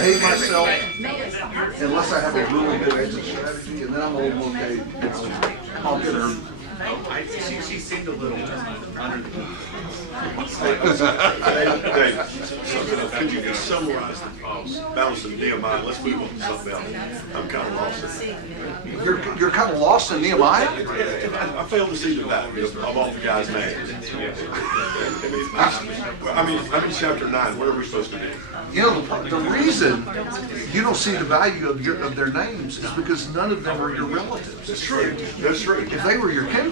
behave myself unless I have a really good exit strategy, and then I'm a little okay. I'll get her. She seemed a little under the Could you just summarize the balance of Nehemiah? Let's move on to something else. I'm kind of lost in it. You're kind of lost in Nehemiah? I failed to see the value of all the guys' names. I'm in chapter 9. Where are we supposed to be? You know, the reason you don't see the value of their names is because none of them are your relatives. That's true. That's true. If they were your kinfolk.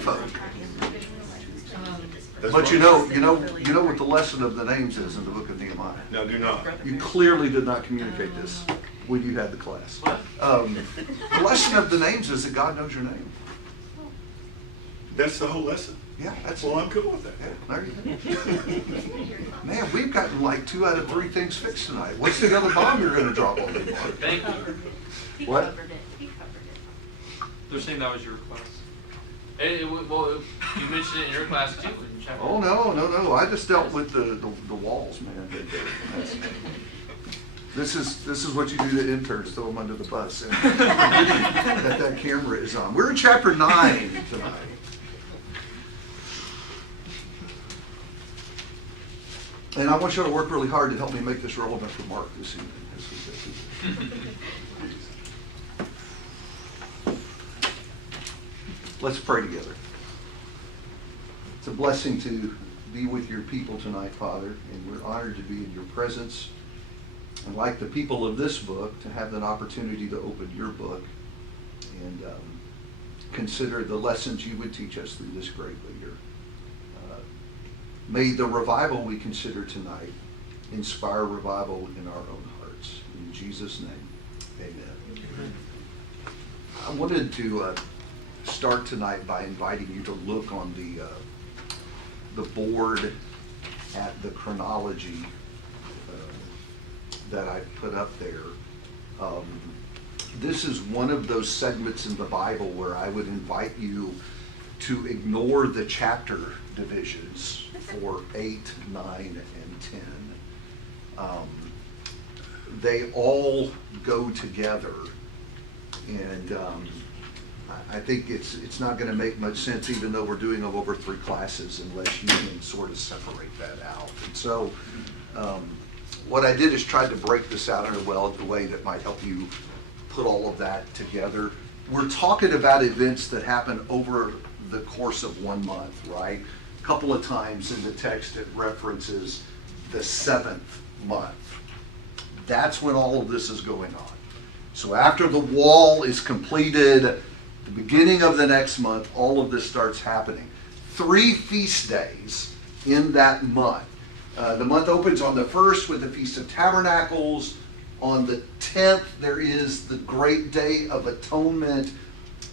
That's But right. you know what the lesson of the names is in the book of Nehemiah. No, do not. You clearly did not communicate this when you had the class. The lesson of the names is that God knows your name. That's the whole lesson. Yeah, that's Well, I'm cool with that. There you go. Man, we've gotten like 2 out of 3 things fixed tonight. What's the other bomb you're going to drop on me? Thank you. He What? covered it. He covered it. They're saying that was your class. Well, you mentioned it in your class too. In chapter. Oh, no. I just dealt with the walls, man. This is what you do to interns, throw them under the bus. And that camera is on. We're in chapter 9 tonight. And I want you to work really hard to help me make this relevant for Mark this evening. Let's pray together. It's a blessing to be with your people tonight, Father, and we're honored to be in your presence. And like the people of this book, to have an opportunity to open your book and consider the lessons you would teach us through this great leader. May the revival we consider tonight inspire revival in our own hearts. In Jesus' name, amen. I wanted to start tonight by inviting you to look on the board at the chronology that I put up there. This is one of those segments in the Bible where I would invite you to ignore the chapter divisions for 8, 9, and 10. They all go together, and I think it's not going to make much sense, even though we're doing them over 3 classes, unless you can sort of separate that out. And so what I did is tried to break this out in a way that might help you put all of that together. We're talking about events that happen over the course of 1 month, right? A couple of times in the text it references the 7th month. That's when all of this is going on. So after the wall is completed, the beginning of the next month, all of this starts happening. 3 feast days in that month. The month opens on the 1st with the Feast of Tabernacles. On the 10th, there is the Great Day of Atonement.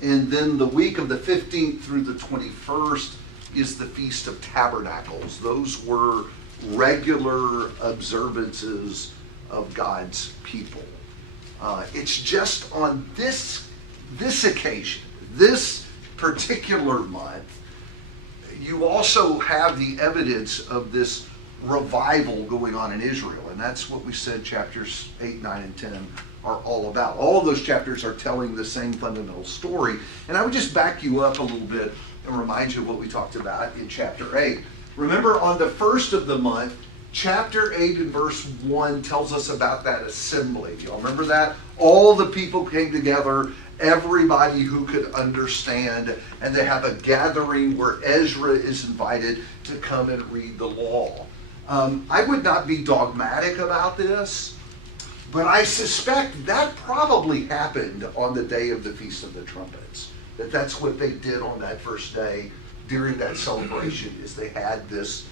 And then the week of the 15th through the 21st is the Feast of Tabernacles. Those were regular observances of God's people. It's just on this occasion, this particular month, you also have the evidence of this revival going on in Israel. And that's what we said chapters 8, 9, and 10 are all about. All of those chapters are telling the same fundamental story. And I would just back you up a little bit and remind you of what we talked about in chapter 8. Remember, on the 1st of the month, chapter 8 and verse 1 tells us about that assembly. Y'all remember that? All the people came together, everybody who could understand, and they have a gathering where Ezra is invited to come and read the law. I would not be dogmatic about this, but I suspect that probably happened on the day of the Feast of the Trumpets. That's what they did on that first day during that celebration, is they had this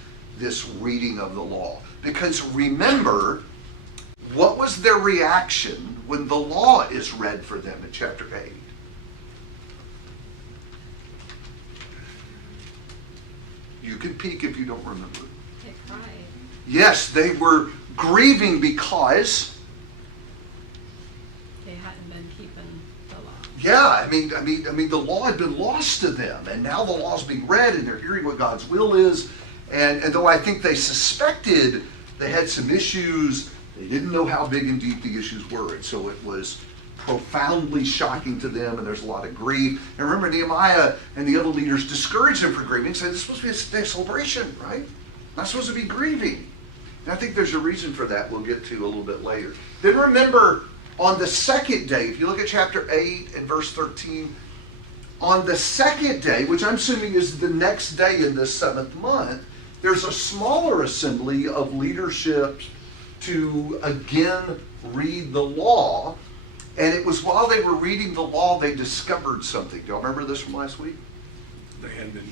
reading of the law. Because remember, what was their reaction when the law is read for them in chapter 8? You can peek if you don't remember. They cried. Yes, they were grieving because They hadn't been keeping the law. yeah, I mean, the law had been lost to them, and now the law's being read, and they're hearing what God's will is. And though I think they suspected they had some issues, They didn't know how big and deep the issues were, and so it was profoundly shocking to them, and there's a lot of grief. And remember, Nehemiah and the other leaders discouraged them from grieving, said, it's supposed to be a day of celebration, right? Not supposed to be grieving. And I think there's a reason for that we'll get to a little bit later. Then remember, on the second day, if you look at chapter 8 and verse 13, on the second day, which I'm assuming is the next day in this 7th month, there's a smaller assembly of leadership to again read the law. And it was while they were reading the law, they discovered something. Do y'all remember this from last week? They had been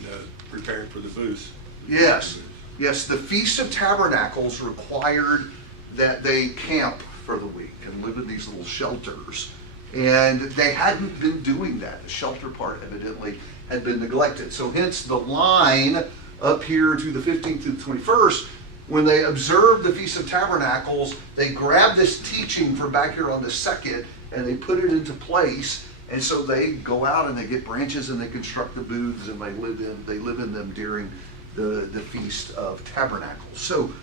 preparing for the booths. Yes. Yes, the Feast of Tabernacles required that they camp for the week and live in these little shelters. And they hadn't been doing that. The shelter part evidently had been neglected. So hence the line up here to the 15th to the 21st, when they observed the Feast of Tabernacles, they grabbed this teaching from back here on the 2nd and they put it into place. And so they go out and they get branches and they construct the booths and they live in them during the Feast of Tabernacles. So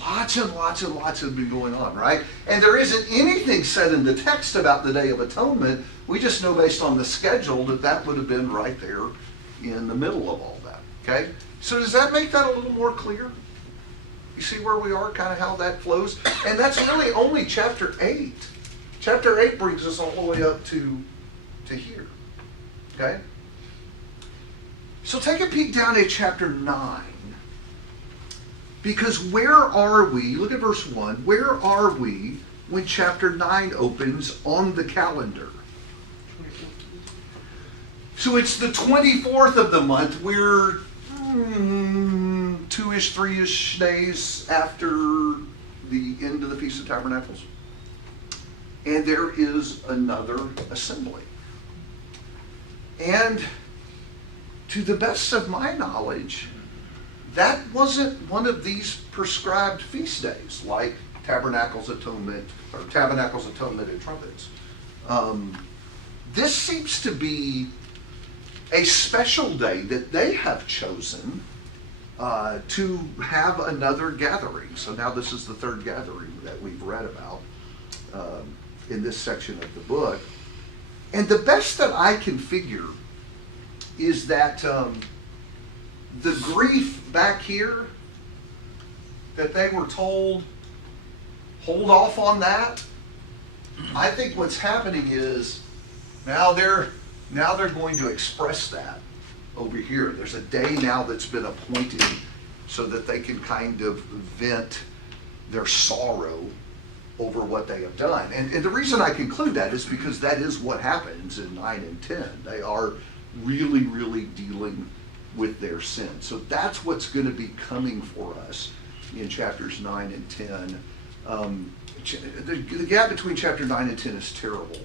lots and lots and lots have been going on, right? And there isn't anything said in the text about the Day of Atonement. We just know based on the schedule that that would have been right there in the middle of all that, okay? So does that make that a little more clear? You see where we are, kind of how that flows? And that's really only chapter 8. Chapter 8 brings us all the way up to here, okay? So take a peek down at chapter 9. Because where are we, look at verse 1, where are we when chapter 9 opens on the calendar? So it's the 24th of the month. We're 2-ish, 3-ish days after the end of the Feast of Tabernacles. And there is another assembly. And to the best of my knowledge, that wasn't one of these prescribed feast days, like Tabernacles, Atonement, and Trumpets. This seems to be a special day that they have chosen to have another gathering. So now this is the 3rd gathering that we've read about in this section of the book. And the best that I can figure is that the grief back here, that they were told, hold off on that. I think what's happening is now they're going to express that over here. There's a day now that's been appointed so that they can kind of vent their sorrow over what they have done. And the reason I conclude that is because that is what happens in 9 and 10. They are really, really dealing with their sin. So that's what's going to be coming for us in chapters 9 and 10. The gap between chapter 9 and 10 is terrible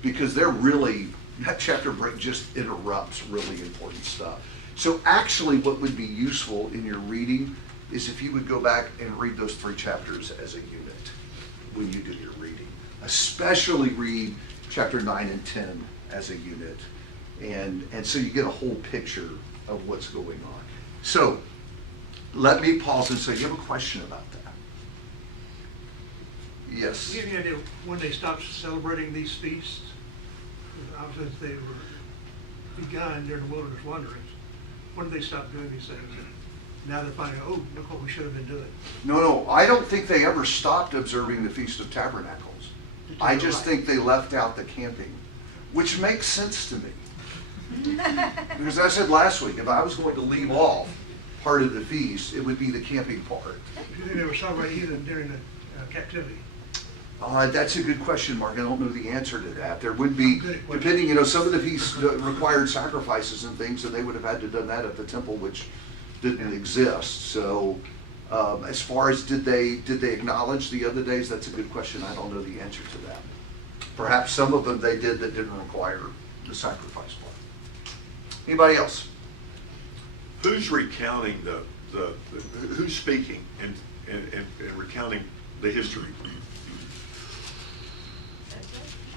because that chapter break just interrupts really important stuff. So actually what would be useful in your reading is if you would go back and read those 3 chapters as a unit when you do your reading. Especially read chapter 9 and 10 as a unit. And so you get a whole picture of what's going on. So let me pause and say, you have a question about that? Yes. Do you have any idea when they stopped celebrating these feasts? Obviously, they were begun during the wilderness wanderings. When did they stop doing these things? And now they're finding, oh, look what we should have been doing. No, I don't think they ever stopped observing the Feast of Tabernacles. I just think they left out the camping, which makes sense to me. Because I said last week, if I was going to leave off part of the feast, it would be the camping part. Do you think they were celebrating even during the captivity? That's a good question, Mark. I don't know the answer to that. There would be, depending, some of the feasts required sacrifices and things, and they would have had to have done that at the temple, which didn't exist. So as far as did they acknowledge the other days, that's a good question. I don't know the answer to that. Perhaps some of them they did that didn't require the sacrifice part. Anybody else? Who's recounting who's speaking and recounting the history?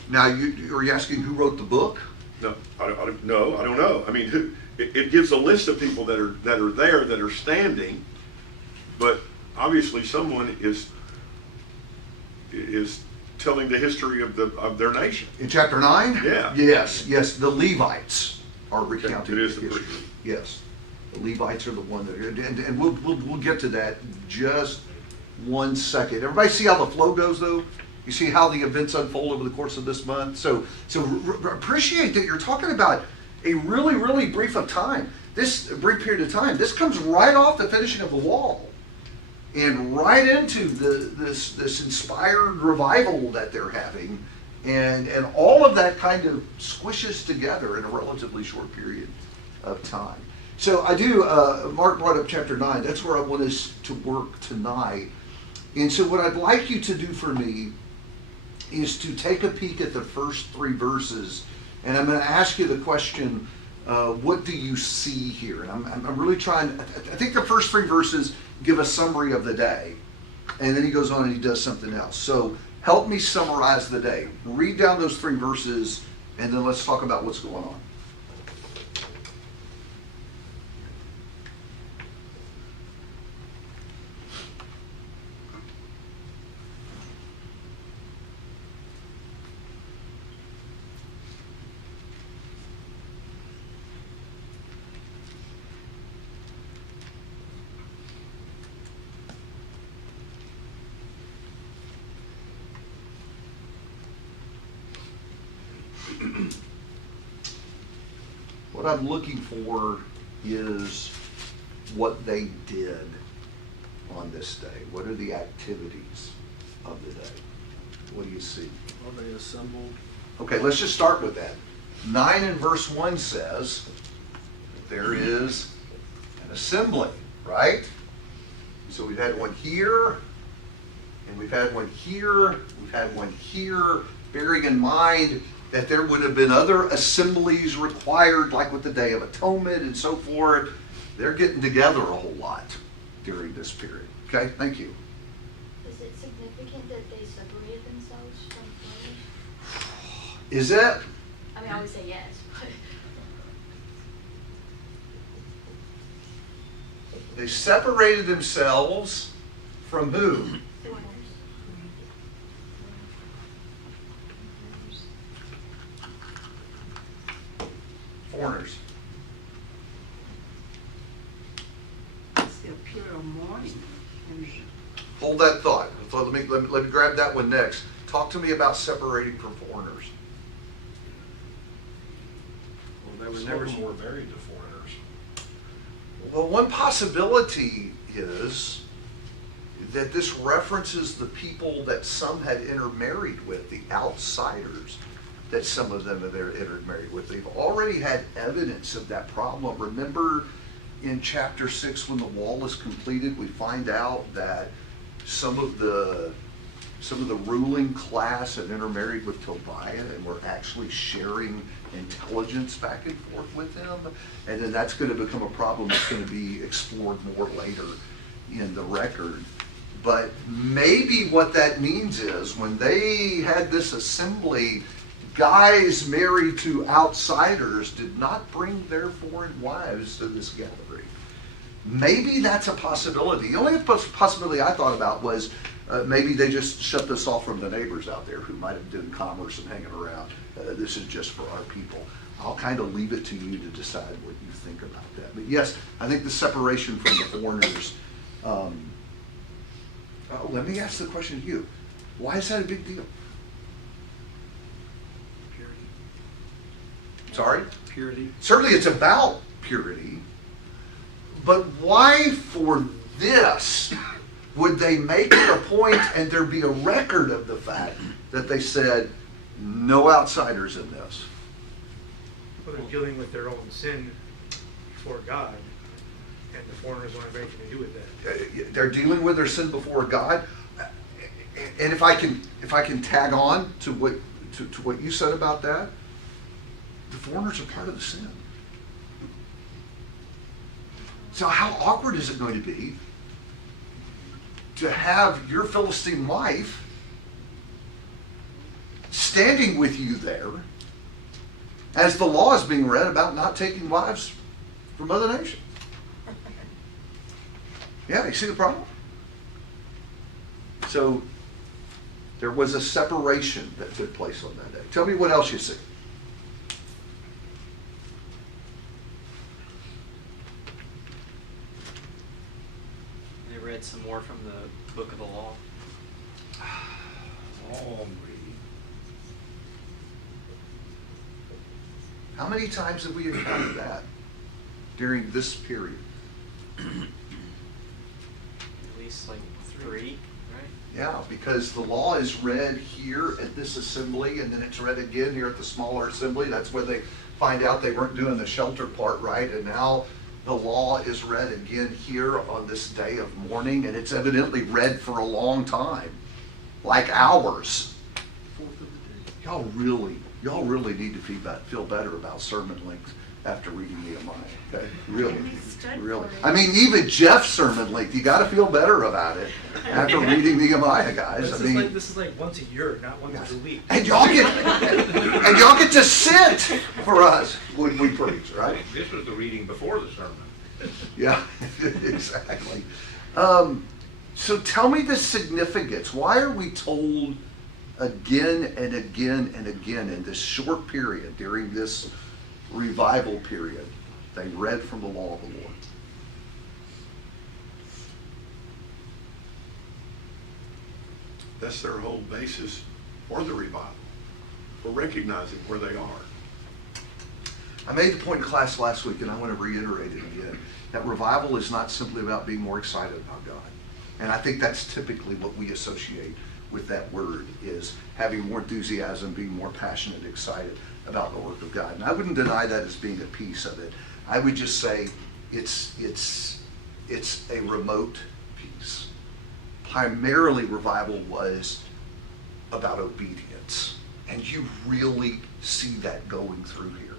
Now, are you asking who wrote the book? No, I don't know. I mean, it gives a list of people that are there that are standing, but obviously someone is is telling the history of their nation. In chapter 9? Yeah. Yes, the Levites are recounting It is the the history. priest. Yes, the Levites are the one that, and we'll get to that just 1 second. Everybody see how the flow goes though? You see how the events unfold over the course of this month? So appreciate that you're talking about a really, really brief brief period of time. This comes right off the finishing of the wall and right into this inspired revival that they're having. And all of that kind of squishes together in a relatively short period of time. So I do, Mark brought up chapter 9. That's where I want us to work tonight. And so what I'd like you to do for me is to take a peek at the first 3 verses. And I'm going to ask you the question, what do you see here? And I'm really trying, I think the first 3 verses give a summary of the day. And then he goes on and he does something else. So help me summarize the day. Read down those 3 verses, and then let's talk about what's going on. What I'm looking for is what they did on this day. What are the activities of the day? What do you see? Well, they assembled. Okay, let's just start with that. 9 and verse 1 says that there is an assembly, right? So we've had one here, and we've had one here, we've had one here, bearing in mind that there would have been other assemblies required, like with the Day of Atonement and so forth. They're getting together a whole lot during this period. Okay, thank you. Is it significant that they separated themselves from foreigners? Is it? I mean, I would say yes, but They separated themselves from who? foreigners. Foreigners. It's the imperial mourning. And Hold that thought. So let me grab that one next. Talk to me about separating from foreigners. Well, they were never more married to foreigners. Well, one possibility is that this references the people that some had intermarried with, the outsiders that some of them have intermarried with. They've already had evidence of that problem. Remember in chapter 6 when the wall is completed, we find out that some of the ruling class had intermarried with Tobiah and were actually sharing intelligence back and forth with him. And then that's going to become a problem that's going to be explored more later in the record. But maybe what that means is when they had this assembly, guys married to outsiders did not bring their foreign wives to this gathering. Maybe that's a possibility. The only possibility I thought about was maybe they just shut this off from the neighbors out there who might have done commerce and hanging around. This is just for our people. I'll kind of leave it to you to decide what you think about that. But yes, I think the separation from the foreigners. Let me ask the question to you. Why is that a big deal? Purity. Sorry? Purity. Certainly it's about purity, but why for this would they make it a point and there be a record of the fact that they said no outsiders in this? Well, they're dealing with their own sin before God, and the foreigners don't have anything to do with that. They're dealing with their sin before God. And if I can tag on to what you said about that, the foreigners are part of the sin. So how awkward is it going to be to have your Philistine wife standing with you there as the law is being read about not taking wives from other nations? Yeah, you see the problem? So There was a separation that took place on that day. Tell me what else you see. They read some more from the book of the law. How many times have we encountered that during this period? At least like 3, right? Yeah, because the law is read here at this assembly, and then it's read again here at the smaller assembly. That's where they find out they weren't doing the shelter part right, and now the law is read again here on this day of mourning, and it's evidently read for a long time, like hours. Y'all really need to feel better about sermon length after reading Nehemiah. Okay, really. I mean, even Jeff's sermon length, you got to feel better about it after reading Nehemiah, guys. This is like once a year, not once a week. And y'all get to sit for us when we preach, right? This was the reading before the sermon. Yeah, exactly. So tell me the significance. Why are we told again and again and again in this short period during this revival period, they read from the law of the Lord? That's their whole basis for the revival, for recognizing where they are. I made the point in class last week, and I want to reiterate it again, that revival is not simply about being more excited about God. And I think that's typically what we associate with that word, is having more enthusiasm, being more passionate, excited about the work of God. And I wouldn't deny that as being a piece of it. I would just say it's a remote piece. Primarily, revival was about obedience. And you really see that going through here.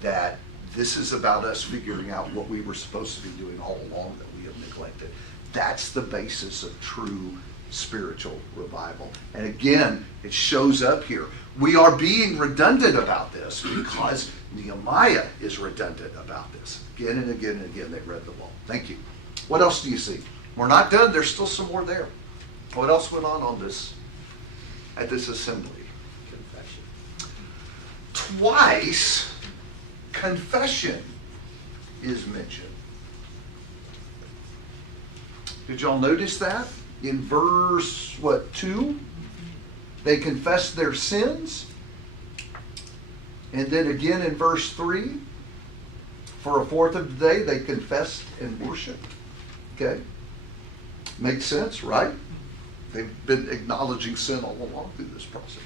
That this is about us figuring out what we were supposed to be doing all along that we have neglected. That's the basis of true spiritual revival. And again, it shows up here. We are being redundant about this because Nehemiah is redundant about this. Again and again and again, they read the law. Thank you. What else do you see? We're not done. There's still some more there. What else went on this, at this assembly? Confession. Twice, confession is mentioned. Did y'all notice that? In verse, 2? They confessed their sins. And then again in verse 3, for a fourth of the day, they confessed and worshiped. Okay? Makes sense, right? They've been acknowledging sin all along through this process.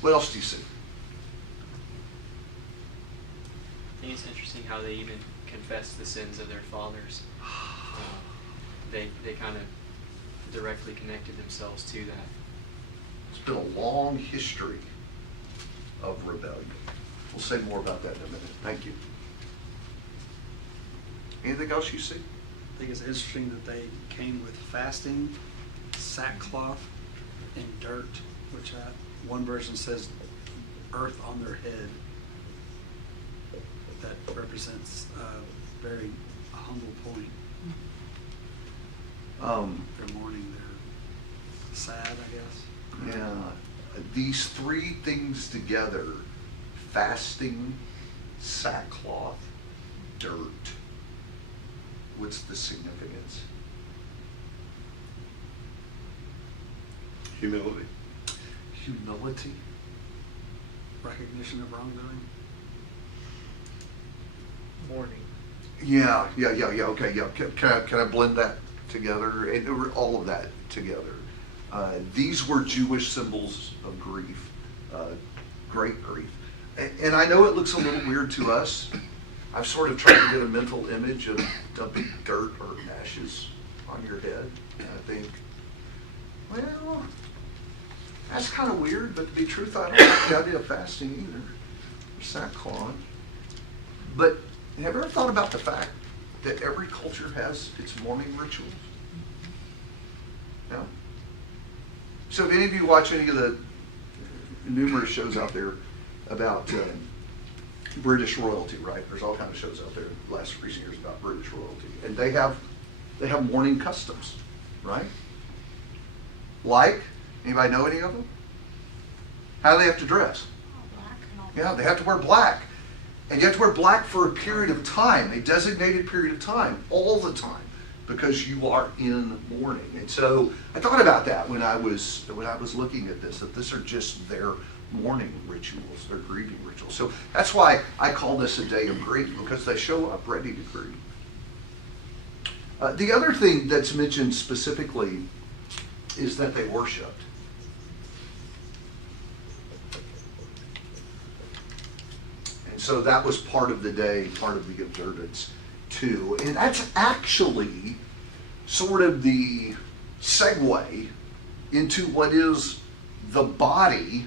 What else do you see? I think it's interesting how they even confessed the sins of their fathers. They kind of directly connected themselves to that. It's been a long history of rebellion. We'll say more about that in a minute. Thank you. Anything else you see? I think it's interesting that they came with fasting, sackcloth, and dirt, which one version says earth on their head. That represents a very humble point. They're mourning, they're sad, I guess. Yeah. These three things together, fasting, sackcloth, dirt. What's the significance? Humility. Humility. Recognition of wrongdoing. Mourning. Yeah, okay, yeah. Can I blend that together? And all of that together. These were Jewish symbols of grief, great grief. And I know it looks a little weird to us. I've sort of tried to get a mental image of dumping dirt or ashes on your head. And I think, well, that's kind of weird, but to be truthful, I don't like the idea of fasting either, or sackcloth. But have you ever thought about the fact that every culture has its mourning rituals? Yeah. So if any of you watch any of the numerous shows out there about British royalty, right? There's all kinds of shows out there in the last recent years about British royalty. And they have mourning customs, right? Like Anybody know any of them? How do they have to dress? Yeah, they have to wear black. And you have to wear black for a period of time, a designated period of time, all the time, because you are in mourning. And so I thought about that when I was looking at this, that these are just their mourning rituals, their grieving rituals. So that's why I call this a day of grief, because they show up ready to grieve. The other thing that's mentioned specifically is that they worshiped. And so that was part of the day, part of the observance too. And that's actually sort of the segue into what is the body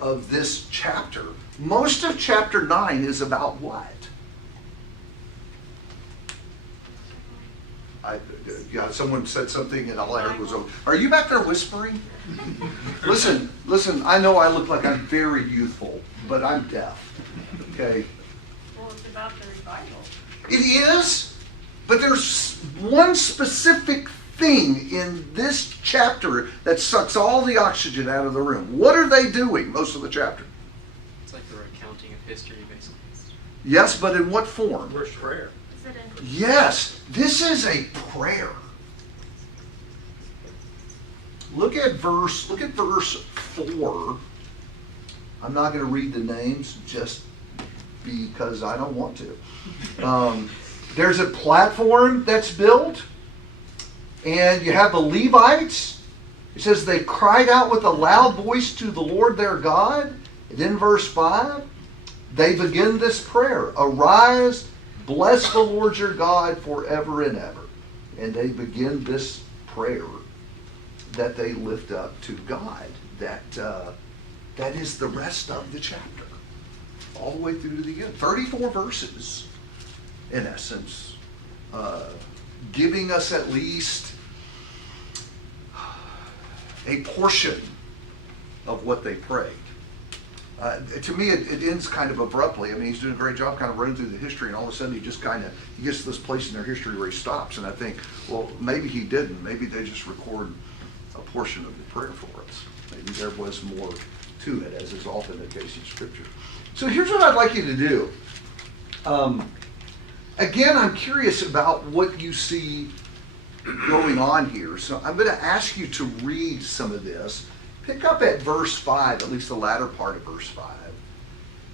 of this chapter. Most of chapter 9 is about what? Someone said something and all I heard was, "Oh, are you back there whispering?" Listen, I know I look like I'm very youthful, but I'm deaf, okay? Well, it's about the revival. It is, but there's one specific thing in this chapter that sucks all the oxygen out of the room. What are they doing most of the chapter? It's like a recounting of history, basically. Yes, but in what form? Where's prayer? Is it in? Yes, this is a prayer. Look at verse 4. I'm not going to read the names just because I don't want to. There's a platform that's built, and you have the Levites. It says they cried out with a loud voice to the Lord their God. And then verse 5, they begin this prayer. Arise, bless the Lord your God forever and ever. And they begin this prayer that they lift up to God. That is the rest of the chapter. All the way through to the end. 34 verses, in essence, giving us at least a portion of what they prayed. To me, it ends kind of abruptly. I mean, he's doing a great job kind of running through the history, and all of a sudden he just kind of gets to this place in their history where he stops. And I think, well, maybe he didn't. Maybe they just record a portion of the prayer for us. Maybe there was more to it, as is often the case in Scripture. So here's what I'd like you to do. Again, I'm curious about what you see going on here. So I'm going to ask you to read some of this. Pick up at verse 5, at least the latter part of verse 5,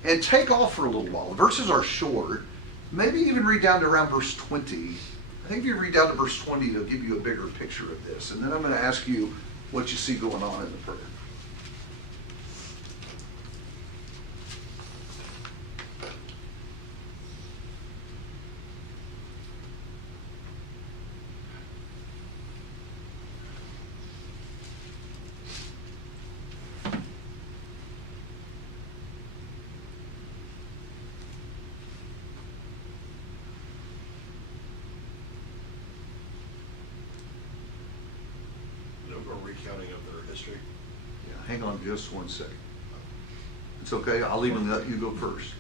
and take off for a little while. The verses are short. Maybe even read down to around verse 20. I think if you read down to verse 20, it'll give you a bigger picture of this. And then I'm going to ask you what you see going on in the prayer. Recounting of their history. Yeah, hang on just one second. It's okay. I'll even let you go first.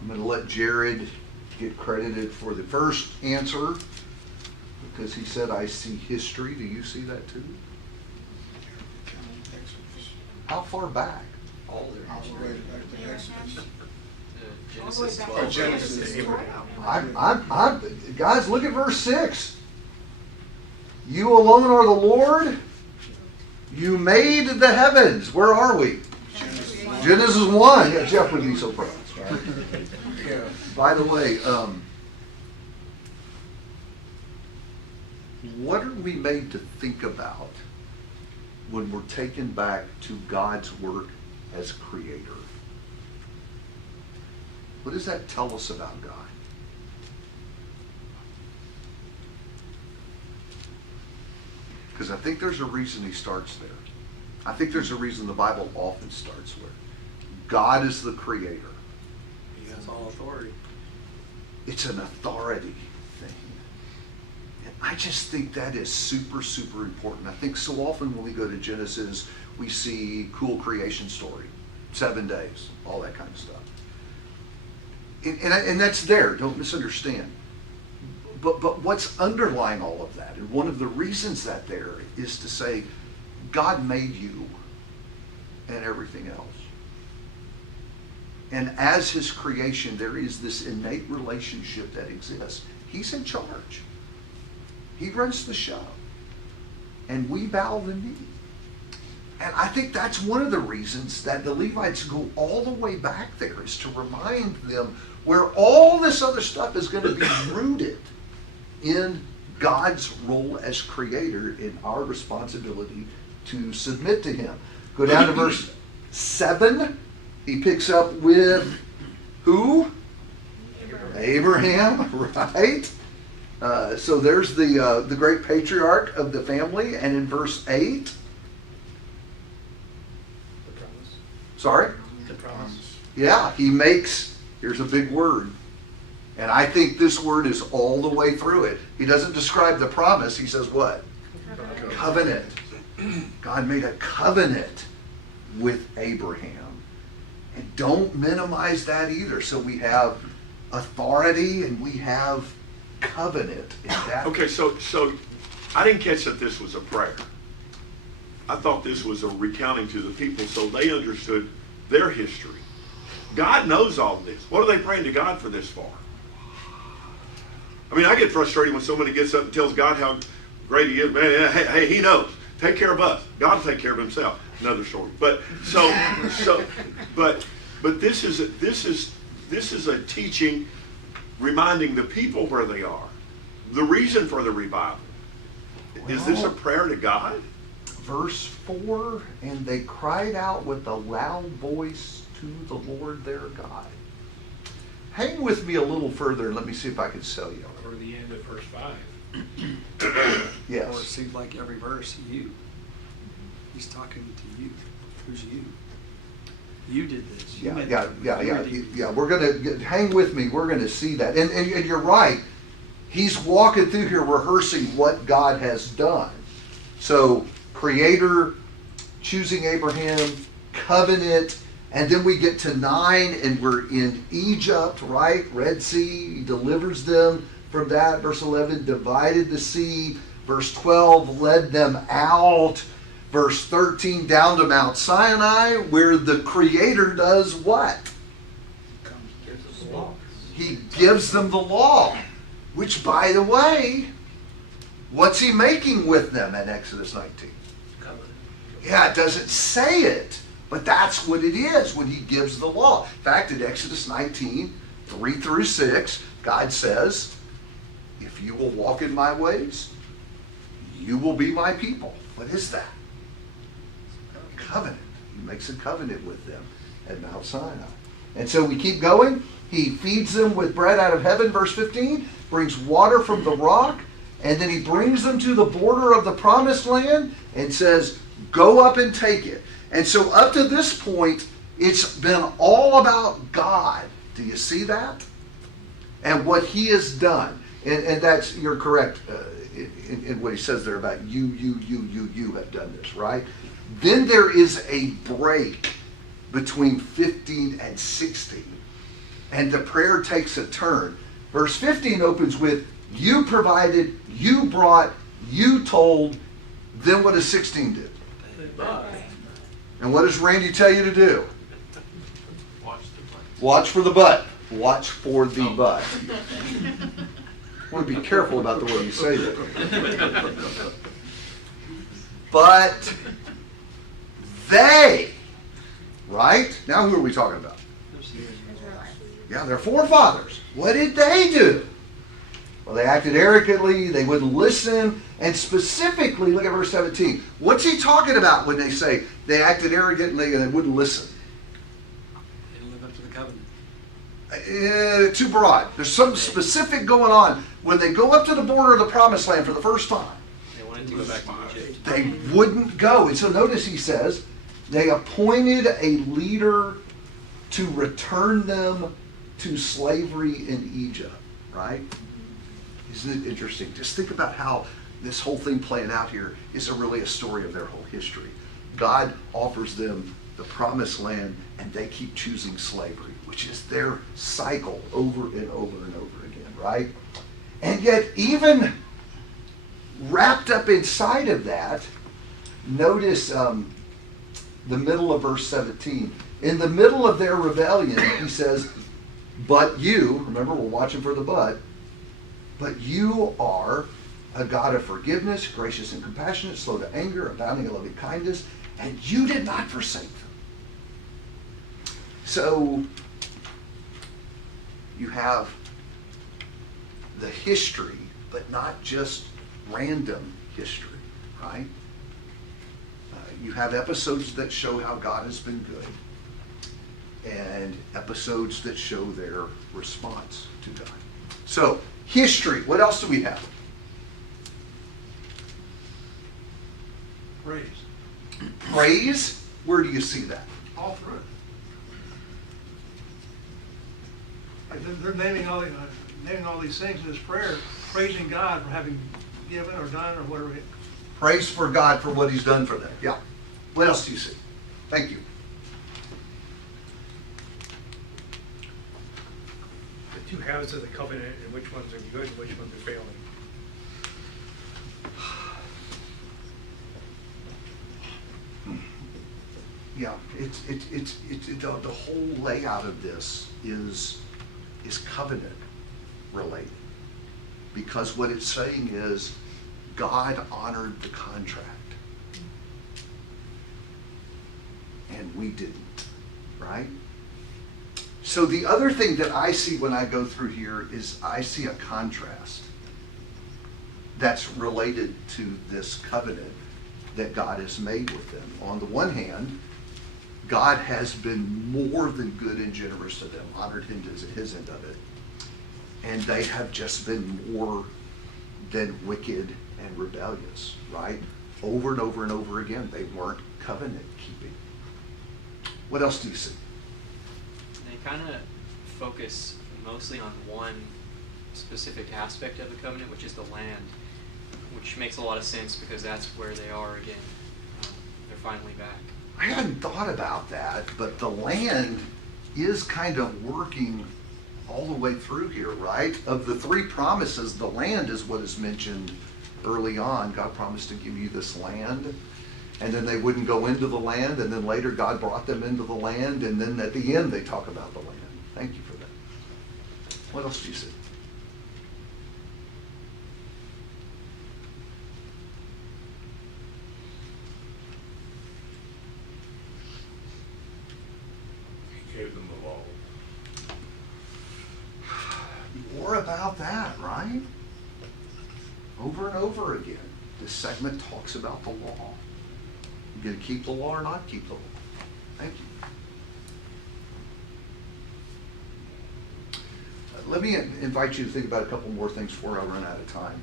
I'm going to let Jared get credited for the first answer because he said, I see history. Do you see that too? How far back? All there. Genesis Oh, 12. Genesis. Guys, look at verse 6. You alone are the Lord. You made the heavens. Where are we? Genesis 1. Yeah, Jeff would be so proud. By the way, what are we made to think about when we're taken back to God's work as creator? What does that tell us about God? Because I think there's a reason he starts there. I think there's a reason the Bible often starts with. God is the creator. He has all authority. It's an authority thing. And I just think that is super, super important. I think so often when we go to Genesis, we see cool creation story, 7 days, all that kind of stuff. And that's there, don't misunderstand. But what's underlying all of that, and one of the reasons that there is to say, God made you and everything else. And as his creation, there is this innate relationship that exists. He's in charge. He runs the show. And we bow the knee. And I think that's one of the reasons that the Levites go all the way back there, is to remind them where all this other stuff is going to be rooted in God's role as creator, in our responsibility to submit to him. Go down to verse 7. He picks up with who? Abraham, right? So there's the great patriarch of the family. And in verse 8, The promise. sorry? The promise. Yeah, he makes, here's a big word. And I think this word is all the way through it. He doesn't describe the promise. He says what? Covenant. God made a covenant with Abraham. And don't minimize that either. So we have authority and we have covenant in that. Okay, so I didn't catch that this was a prayer. I thought this was a recounting to the people so they understood their history. God knows all this. What are they praying to God for this for? I mean, I get frustrated when somebody gets up and tells God how great he is. Man, hey, he knows. Take care of us. God will take care of himself. Another story. But this is a teaching, reminding the people where they are. The reason for the revival. Is this a prayer to God? Verse 4, and they cried out with a loud voice to the Lord their God. Hang with me a little further and let me see if I can sell you. Or the end of verse 5. Or it Yes. seems like every verse, you. He's talking to you. Who's you? You did this. You made it. Yeah. We're gonna hang with me. We're gonna see that, and you're right. He's walking through here rehearsing what God has done. So, Creator, choosing Abraham, covenant, and then we get to 9, and we're in Egypt, right? Red Sea. He delivers them from that. Verse 11, divided the sea. Verse 12, led them out. Verse 13, down to Mount Sinai, where the Creator does what? He gives them the law. Which, by the way, what's he making with them in Exodus 19? Yeah, it doesn't say it, but that's what it is when he gives the law. In fact, in Exodus 19, 3 through 6, God says, if you will walk in my ways, you will be my people. What is that? Covenant. He makes a covenant with them at Mount Sinai. And so we keep going. He feeds them with bread out of heaven, verse 15, brings water from the rock, and then he brings them to the border of the promised land and says, go up and take it. And so up to this point, it's been all about God. Do you see that? And what he has done. And that's, you're correct in what he says there about you have done this, right? Then there is a break between 15 and 16. And the prayer takes a turn. Verse 15 opens with, you provided, you brought, you told. Then what does 16 do? And what does Randy tell you to do? Watch for the butt. Watch for the butt. I want to be careful about the way you say that. But they, right? Now who are we talking about? Yeah, their forefathers. What did they do? Well, they acted arrogantly, they wouldn't listen, and specifically, look at verse 17. What's he talking about when they say they acted arrogantly and they wouldn't listen? They didn't live up to the covenant. Too broad. There's something specific going on. When they go up to the border of the promised land for the first time, They wanted to go back to Egypt. they wouldn't go. And so notice he says, they appointed a leader to return them to slavery in Egypt, right? Isn't it interesting? Just think about how this whole thing playing out here is really a story of their whole history. God offers them the promised land, and they keep choosing slavery, which is their cycle over and over and over again, right? And yet, even wrapped up inside of that, notice the middle of verse 17. In the middle of their rebellion, he says, but you, remember we're watching for the but you are a God of forgiveness, gracious and compassionate, slow to anger, abounding in loving kindness, and you did not forsake them. So, you have the history, but not just random history, right? You have episodes that show how God has been good, and episodes that show their response to God. So, history. What else do we have? Praise. Praise? Where do you see that? All through it. They're naming all these things in this prayer, praising God for having given or done or whatever. Praise for God for what he's done for them. Yeah. What else do you see? Thank you. The two halves of the covenant, and which ones are good and which ones are failing. Yeah, the whole layout of this is covenant related, because what it's saying is God honored the contract and we didn't, right? So the other thing that I see when I go through here is I see a contrast that's related to this covenant that God has made with them. On the one hand, God has been more than good and generous to them, honored him to his end of it. And they have just been more than wicked and rebellious, right? Over and over and over again, they weren't covenant keeping. What else do you see? They kind of focus mostly on one specific aspect of the covenant, which is the land, which makes a lot of sense because that's where they are again. They're finally back. I hadn't thought about that, but the land is kind of working all the way through here, right? Of the three promises, the land is what is mentioned early on. God promised to give you this land, and then they wouldn't go into the land, and then later God brought them into the land, and then at the end they talk about the land. Thank you for that. What else do you see? Gave them the law. More about that, right? Over and over again, this segment talks about the law. You going to keep the law or not keep the law? Thank you. Let me invite you to think about a couple more things before I run out of time.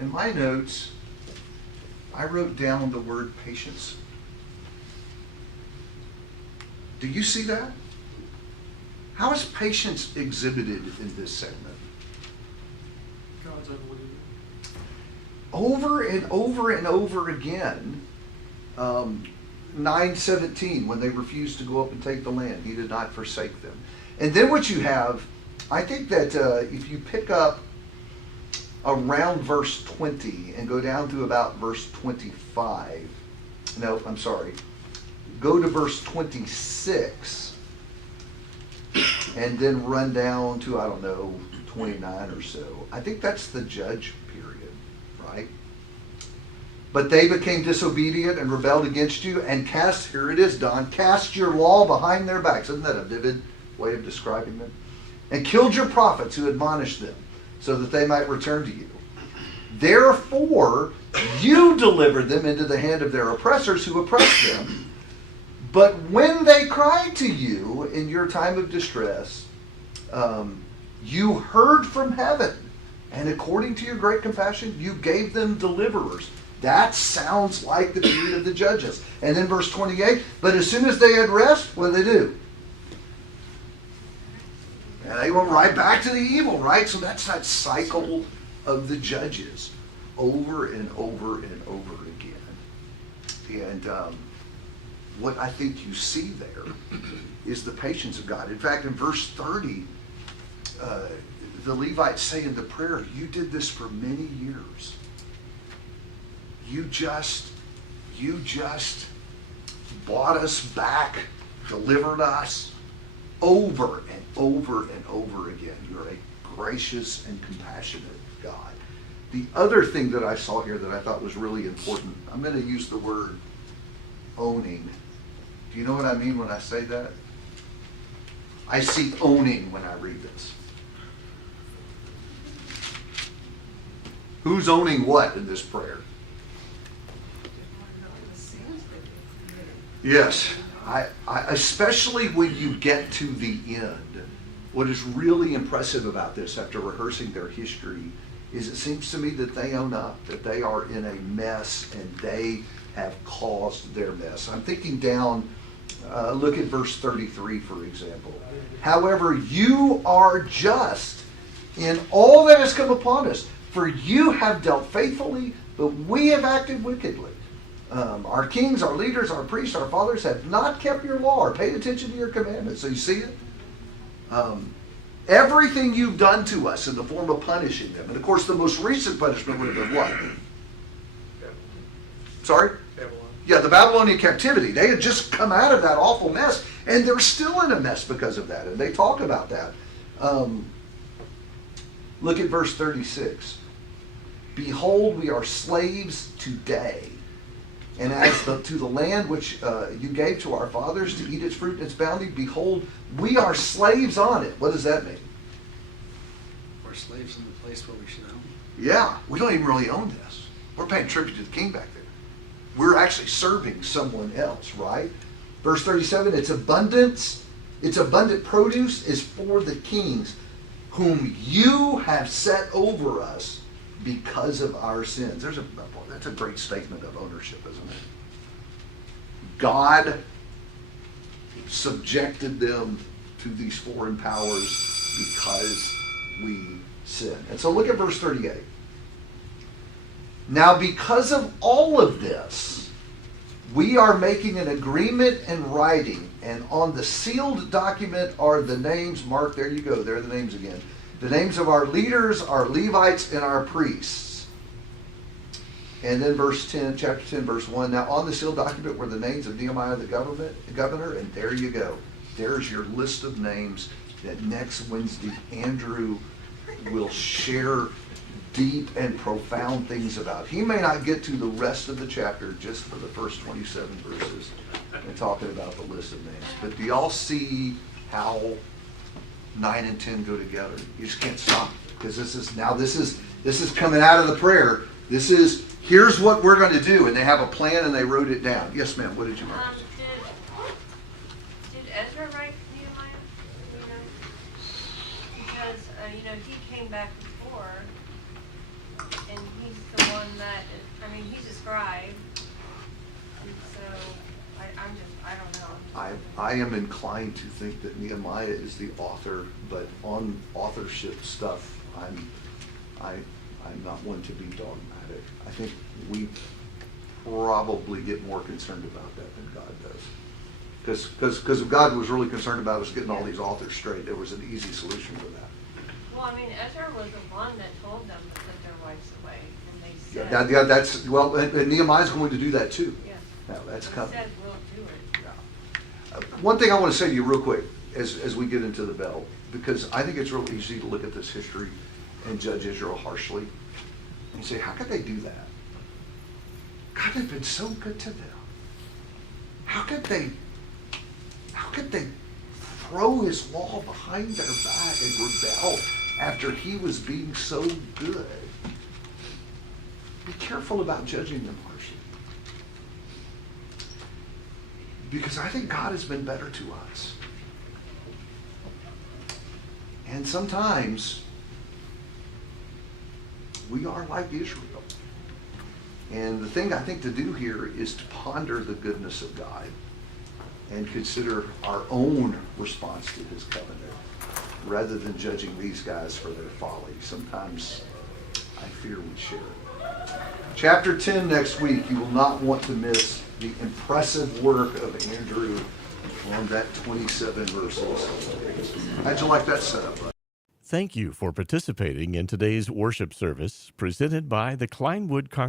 In my notes, I wrote down the word patience. Do you see that? How is patience exhibited in this segment? God's unbelievable. Over and over and over again, 9:17, when they refused to go up and take the land, he did not forsake them. And then what you have, I think that if you pick up around verse 20 and go down to about verse 25, no, I'm sorry, go to verse 26 and then run down to, I don't know, 29 or so. I think that's the judge period, right? But they became disobedient and rebelled against you and cast, here it is, Don, cast your law behind their backs. Isn't that a vivid way of describing them? And killed your prophets who admonished them, so that they might return to you. Therefore, you delivered them into the hand of their oppressors who oppressed them. But when they cried to you in your time of distress, you heard from heaven, and according to your great compassion, you gave them deliverers. That sounds like the period of the judges. And then verse 28, but as soon as they had rest, what did they do? And they went right back to the evil, right? So that's that cycle of the judges over and over and over again. And what I think you see there is the patience of God. In fact, in verse 30, the Levites say in the prayer, you did this for many years. You just bought us back, delivered us over and over and over again. You're a gracious and compassionate God. The other thing that I saw here that I thought was really important, I'm going to use the word owning. Do you know what I mean when I say that? I see owning when I read this. Who's owning what in this prayer? Yes, I especially when you get to the end. What is really impressive about this, after rehearsing their history, is it seems to me that they own up, that they are in a mess and they have caused their mess. I'm thinking down, look at verse 33, for example. However, you are just in all that has come upon us, for you have dealt faithfully, but we have acted wickedly. Our kings, our leaders, our priests, our fathers have not kept your law or paid attention to your commandments. So you see it? Everything you've done to us in the form of punishing them. And of course, the most recent punishment would have been what? Sorry? Babylon. Yeah, the Babylonian captivity. They had just come out of that awful mess, and they're still in a mess because of that. And they talk about that. Look at verse 36. Behold, we are slaves today. And as to the land which you gave to our fathers to eat its fruit and its bounty, behold, we are slaves on it. What does that mean? We're slaves in the place where we should own. Yeah, we don't even really own this. We're paying tribute to the king back there. We're actually serving someone else, right? Verse 37, its abundant produce is for the kings, whom you have set over us because of our sins. That's a great statement of ownership, isn't it? God subjected them to these foreign powers because we sinned. And so look at verse 38. Now, because of all of this, we are making an agreement in writing, and on the sealed document are the names, Mark, there you go, there are the names again. The names of our leaders, our Levites, and our priests. And then verse 10, chapter 10, verse 1. Now on the sealed document were the names of Nehemiah the governor, and there you go. There's your list of names that next Wednesday Andrew will share deep and profound things about. He may not get to the rest of the chapter just for the first 27 verses and talking about the list of names. But do y'all see how 9 and 10 go together? You just can't stop, because this is coming out of the prayer. This is, here's what we're going to do, and they have a plan and they wrote it down. Yes, ma'am. What did you want? Did Ezra write Nehemiah? You know, because he came back before, and he's the one that he's a scribe, and so I don't know. I am inclined to think that Nehemiah is the author, but on authorship stuff, I'm not one to be dogmatic. I think we probably get more concerned about that than God does. Because if God was really concerned about us getting all these authors straight, there was an easy solution for that. Well, Ezra was the one that told them to put their wives away, and they said, That's, well, and Nehemiah's going to do that too. yes. Now, that's He coming. said, we'll do it. Yeah. One thing I want to say to you real quick as we get into the bell, because I think it's real easy to look at this history and judge Israel harshly. And you say, how could they do that? God had been so good to them. How could they throw his law behind their back and rebel after he was being so good? Be careful about judging them harshly. Because I think God has been better to us. And sometimes we are like Israel. And the thing I think to do here is to ponder the goodness of God and consider our own response to his covenant rather than judging these guys for their folly. Sometimes I fear we share it. Chapter 10 next week. You will not want to miss the impressive work of Andrew on that 27 verses. How'd you like that setup, bud? Thank you for participating in today's worship service presented by the Kleinwood Congregation.